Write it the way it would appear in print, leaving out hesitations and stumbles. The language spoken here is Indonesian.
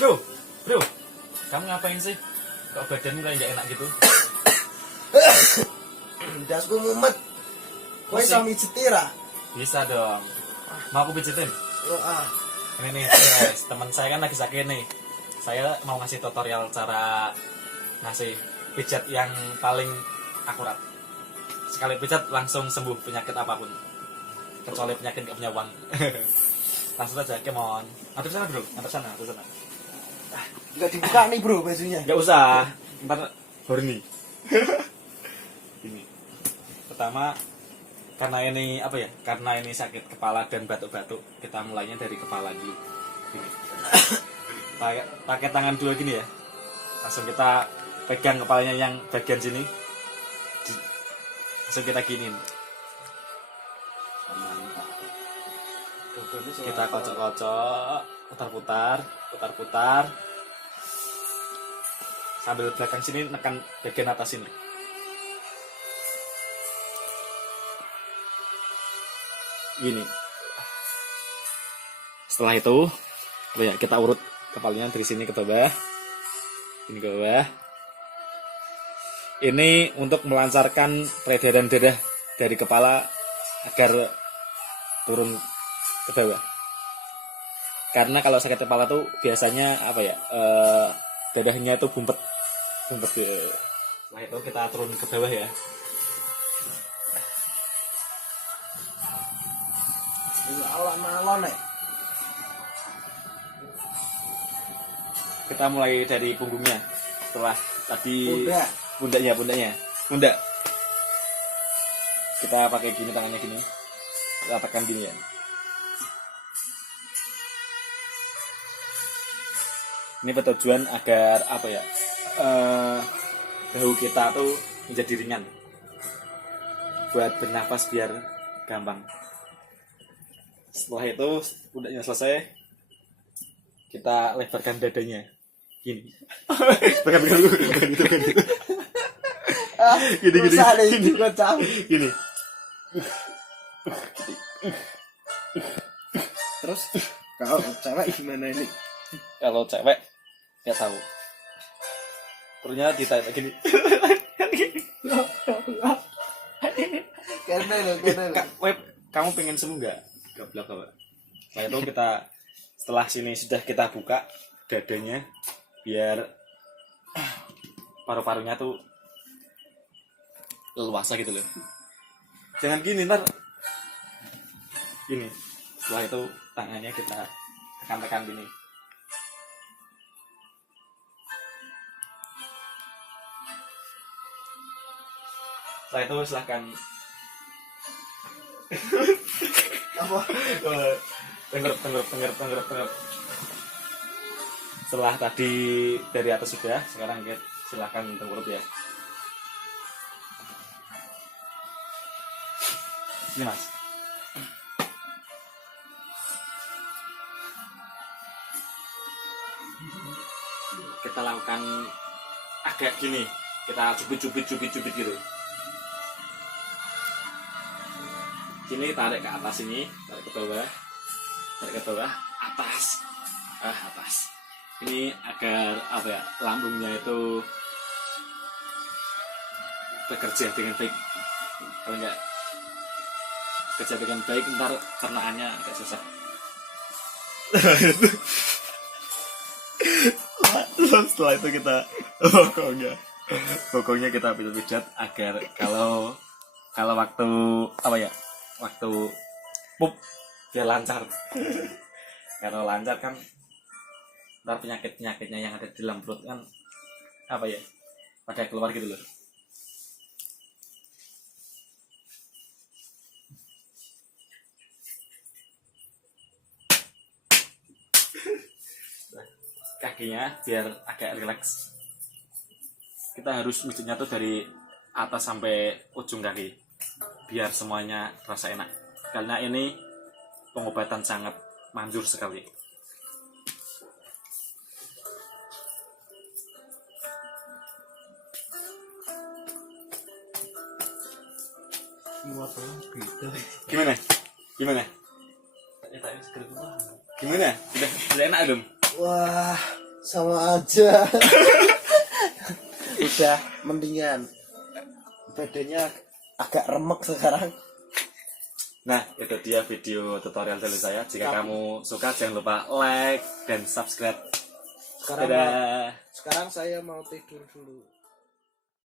Bro, kamu ngapain sih? Kok badanmu kayak gak enak gitu? Dasku mumet. Kowe iso mijetir ah? Bisa dong. Mau aku pijitin? Heeh. Ini nih, guys, teman saya kan lagi sakit nih. Saya mau ngasih tutorial cara ngasih pijat yang paling akurat. Sekali pijat langsung sembuh penyakit apapun. Kecuali penyakit gak punya uang. Langsung aja, come on. Ngadep sana bro, ngadep sana. Enggak dibuka nih, Bro, bajunya. Gak usah, ntar baru nih. Ini pertama, karena ini apa ya? Karena ini sakit kepala dan batuk-batuk, kita mulainya dari kepala dulu. Gini. Pakai tangan dua gini ya. Langsung kita pegang kepalanya yang bagian sini. Langsung kita giniin. Kita kocok-kocok, putar-putar. Sambil belakang sini nekan bagian atas sini. Gini. Setelah itu, ya kita urut kepalanya dari sini ke bawah. Ini ke bawah. Ini untuk melancarkan peredaran darah dari kepala agar turun ke bawah. Karena kalau sakit kepala tuh biasanya apa ya? Dadahnya itu bumpet ya. Nah itu kita turun ke bawah ya. Ini alon-alon nih. Kita mulai dari punggungnya. Setelah tadi Pundak. Pundaknya. Pundak. Kita pakai gini tangannya gini. Kita tekan gini ya. Ini bertujuan agar apa ya? Bahu kita tuh menjadi ringan. Buat bernafas biar gampang. Setelah itu pundaknya selesai, kita lebarkan dadanya. Gini. Bukan itu. Gini. Gini. Terus kalau cewek gimana ini? Kalau cewek nggak tahu. Ternyata ditanya gini. Kene lho. Web, kamu pengen sembuh nggak? Gablak. Nah itu kita setelah sini sudah kita buka dadanya biar paru-parunya tuh leluasa gitu loh. Jangan gini ntar. Gini. Setelah itu tangannya kita tekan-tekan gini. Setelah itu silahkan Apa? Tengger. Setelah tadi dari atas sudah, sekarang kita silahkan tengkurap ya. Ini mas. Kita lakukan agak gini, kita cubit gitu. Sini tarik ke atas ini, tarik ke bawah, atas. Ini agar apa ya, lambungnya itu bekerja dengan baik. Kalau enggak bekerja dengan baik, ntar cernaannya agak susah. Setelah itu kita pokoknya kita pijat agar kalau waktu apa ya, waktu pup dia lancar. Kalau lancar kan ntar penyakitnya yang ada di dalam perut kan apa ya, pada keluar gitu loh. Kakinya biar agak rileks, kita harus mijitnya tuh dari atas sampai ujung kaki biar semuanya terasa enak, karena ini pengobatan sangat manjur sekali. Semua orang beda. Gimana? Gimana? Udah enak belum? Wah, Sama aja. Udah mendingan. Badannya agak remek sekarang. Nah, itu dia video tutorial dari saya. Jika kamu suka, jangan lupa like dan subscribe. Sekarang Dadah. sekarang saya mau tidur dulu.